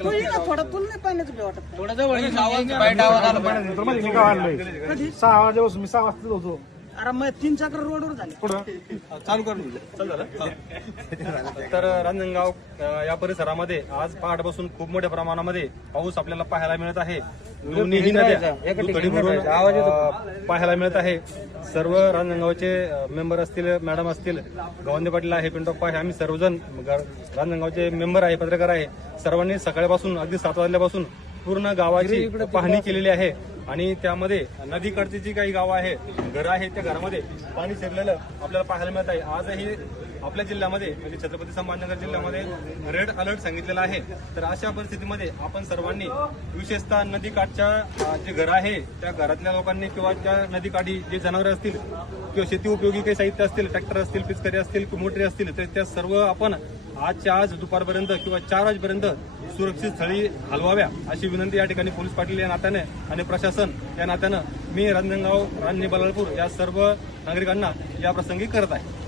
तो येईल थोडा तुला नाही पाण्याचं बी वाटत थोडं जवळ ये, आवाज बाहेर आवाज आला पाहिजे. मी का आणलोय कधी 6 वाजेपासून मी 6 वाजता होतो अरे मग 3 चक्र रोडवर झाले पुढं चालू करून तर रांजणगाव या परिसरामध्ये आज पहाटपासून खूप मोठ्या प्रमाणामध्ये पाऊस आपल्याला पाहायला मिळत आहे. दोन्ही नद्या दुथडी भरून पाहायला मिळत आहे. सर्व रांजणगावचे मेंबर असतील, मॅडम असतील, गवंदे पाटील आहे, पिंटोप्पा आहे, आम्ही सर्वजण रांजणगावचे मेंबर आहे, पत्रकार आहे, सर्वांनी सकाळपासून अगदी 7 वाजल्यापासून पूर्ण गावाची पाहणी केलेली आहे. आणि त्यामध्ये नदीकडची जी काही गावं आहे, घरं आहेत, त्या घरामध्ये पाणी शिरलेलं आपल्याला पाहायला मिळत आहे. आजही आपल्या जिल्ह्यामध्ये म्हणजे छत्रपती संभाजीनगर जिल्ह्यामध्ये रेड अलर्ट सांगितलेला आहे. तर अशा परिस्थितीमध्ये आपण सर्वांनी विशेषतः नदीकाठच्या जे घरं आहे त्या घरातल्या लोकांनी किंवा त्या नदीकाठी जे जनावरं असतील किंवा शेती उपयोगी काही साहित्य असतील, ट्रॅक्टर असतील, पिचकारी असतील, मोटरी असतील, तर त्या सर्व आपण आजच्या आज दुपारपर्यंत किंवा 4 वाजेपर्यंत सुरक्षित स्थळी हलवाव्या अशी विनंती या ठिकाणी पोलीस पाटील या नात्याने आणि प्रशासन या नात्यानं मी रांजणगाव, रांजणी, बल्लारपूर या सर्व नागरिकांना या प्रसंगी करत आहे.